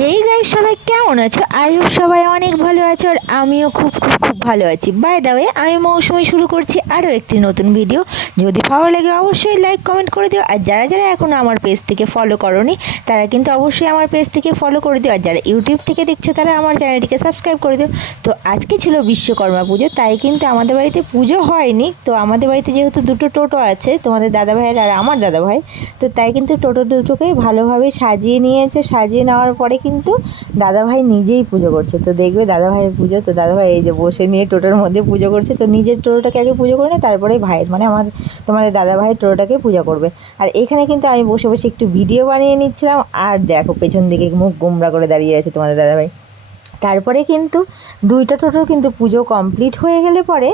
Hey guys, সবাই কেমন আছো? আই হোপ সবাই অনেক ভালো আছো, আর আমিও খুব খুব খুব ভালো আছি। বাই দ্য ওয়ে, আমি মৌসুমি শুরু করছি আরও একটি নতুন ভিডিও। যদি ভালো লাগে অবশ্যই লাইক কমেন্ট করে দিও, আর যারা যারা এখনও আমার পেজটিকে ফলো করোনি তারা কিন্তু অবশ্যই আমার পেজটিকে ফলো করে দিও, আর যারা ইউটিউব থেকে দেখছো তারা আমার চ্যানেলটিকে সাবস্ক্রাইব করে দিও। তো আজকে ছিল বিশ্বকর্মা পুজো, তাই কিন্তু আমাদের বাড়িতে পুজো হয়নি। তো আমাদের বাড়িতে যেহেতু দুটো টোটো আছে, তোমাদের দাদাভাইয়ের আর আমার দাদাভাই, তো তাই কিন্তু টোটো দুটোকেই ভালোভাবে সাজিয়ে নিয়েছে। সাজিয়ে নেওয়ার পরে কিন্তু দাদাভাই নিজেই পুজো করছে। তো দেখবে দাদাভাইয়ের পুজো, তো দাদাভাই এই যে বসে নিয়ে টোটোর মধ্যে পুজো করছে। তো নিজের টোটোটাকে আগে পুজো করে নেয়, তারপরে ভাইয়ের মানে তোমাদের দাদাভাইয়ের টোটোটাকে পূজা করবে। আর এখানে কিন্তু আমি বসে বসে একটু ভিডিও বানিয়ে নিচ্ছিলাম। আর দেখো পেছন দিকে মুখ গোমরা করে দাঁড়িয়ে আছে তোমাদের দাদাভাই। তারপরে কিন্তু দুইটা টোটোর কিন্তু পুজো কমপ্লিট হয়ে গেলে পরে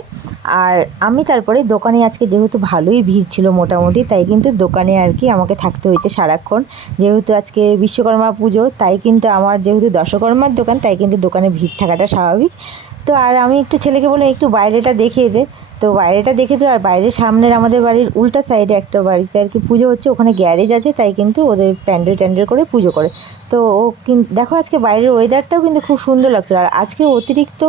আর আমি তারপরে দোকানে, আজকে যেহেতু ভালোই ভিড় ছিল মোটামুটি, তাই কিন্তু দোকানে আর কি আমাকে থাকতে হয়েছে সারাক্ষণ। যেহেতু আজকে বিশ্বকর্মা পুজো, তাই কিন্তু আমার যেহেতু দশকর্মার দোকান, তাই কিন্তু দোকানে ভিড় থাকাটা স্বাভাবিক। তো আর আমি একটু ছেলেকে বলে একটু বাইরেটা দেখিয়ে দে। তো বাইরেটা দেখে দিল। আর বাইরের সামনের আমাদের বাড়ির উল্টা সাইডে একটা বাড়িতে আর কি পুজো হচ্ছে, ওখানে গ্যারেজ আছে, তাই কিন্তু ওদের প্যান্ডেল করে পুজো করে। তো ও দেখো আজকে বাইরের ওয়েদারটাও কিন্তু খুব সুন্দর লাগছিল। আর আজকে অতিরিক্ত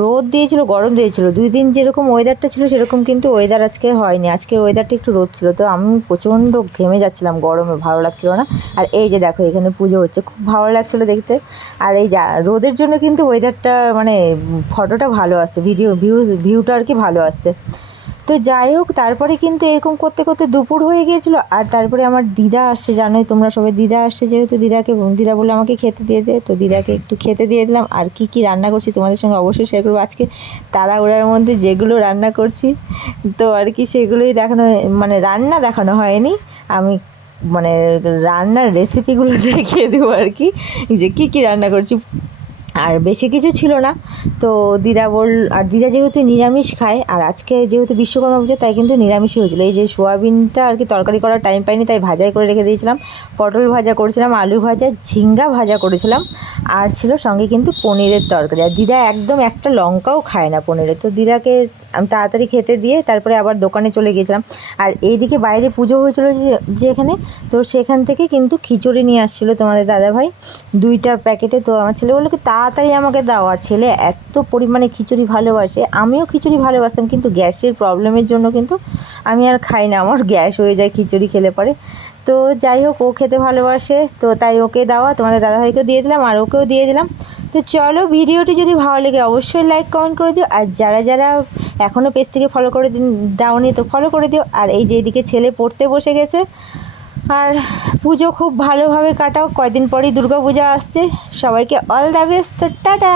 রোদ দিয়েছিল, গরম দিয়েছিল, 2 দিন যেরকম ওয়েদারটা ছিল সেরকম কিন্তু ওয়েদার আজকে হয়নি। আজকে ওয়েদারটা একটু রোদ ছিল, তো আমি প্রচণ্ড ঘেমে যাচ্ছিলাম গরমে, ভালো লাগছিল না। আর এই যে দেখো এখানে পুজো হচ্ছে, খুব ভালো লাগছিলো দেখতে। আর এই যা রোদের জন্য কিন্তু ওয়েদারটা মানে ফটোটা ভালো আসছে, ভিউটা আর কি ভালো আসছে। তো যাই হোক, তারপরে কিন্তু এরকম করতে করতে দুপুর হয়ে গিয়েছিলো। আর তারপরে আমার দিদা আসছে, জানোই তোমরা সবাই, দিদা আসছে যেহেতু, দিদা বললো আমাকে খেতে দিয়ে দে। তো দিদাকে একটু খেতে দিয়ে দিলাম। আর কি কি রান্না করছি তোমাদের সঙ্গে অবশ্যই শেয়ার করবো আজকে। তাড়াহুড়ার মধ্যে যেগুলো রান্না করছি, তো আর কি সেগুলোই দেখানো, মানে রান্না দেখানো হয়নি। আমি মানে রান্নার রেসিপিগুলো দেখিয়ে দেবো আর কি, যে কী কী রান্না করছি। আর বেশি কিছু ছিল না। তো আর দিদা যেহেতু নিরামিষ খায়, আর আজকে যেহেতু বিশ্বকর্মা পুজো, তাই কিন্তু নিরামিষই হয়েছিলো। এই যে সোয়াবিনটা আর কি তরকারি করার টাইম পাইনি, তাই ভাজাই করে রেখে দিয়েছিলাম। পটল ভাজা করেছিলাম, আলু ভাজা, ঝিঙ্গা ভাজা করেছিলাম। আর ছিল সঙ্গে কিন্তু পনিরের তরকারি। আর দিদা একদম একটা লঙ্কাও খায় না পনিরে। তো দিদাকে আমি তাড়াতাড়ি খেতে দিয়ে তারপরে আবার দোকানে চলে গিয়েছিলাম। আর এইদিকে বাইরে পুজো হয়েছিল যেখানে, তো সেখান থেকে কিন্তু খিচুড়ি নিয়ে আসছিলো তোমাদের দাদাভাই 2টা প্যাকেটে। তো আমার ছেলে বললো কি তাড়াতাড়ি আমাকে দাও। আর ছেলে এত পরিমাণে খিচুড়ি ভালোবাসে, আমিও খিচুড়ি ভালোবাসতাম, কিন্তু গ্যাসের প্রবলেমের জন্য কিন্তু আমি আর খাই না, আমার গ্যাস হয়ে যায় খিচুড়ি খেলে পরে। তো যাই হোক, ও খেতে ভালোবাসে, তো তাই ওকে দেওয়া, তোমাদের দাদাভাইকেও দিয়ে দিলাম আর ওকেও দিয়ে দিলাম। তো চলো, ভিডিওটি যদি ভালো লাগে অবশ্যই লাইক কমেন্ট করে দিও, আর যারা যারা এখনও পেজটিকে ফলো করে দাওনি তো ফলো করে দিও। আর এই যে এদিকে ছেলে পড়তে বসে গেছে। আর পুজো খুব ভালোভাবে কাটাও, কয়দিন পরেই দুর্গা পূজা আসছে। সবাইকে অল দ্য বেস্ট, তো টাটা।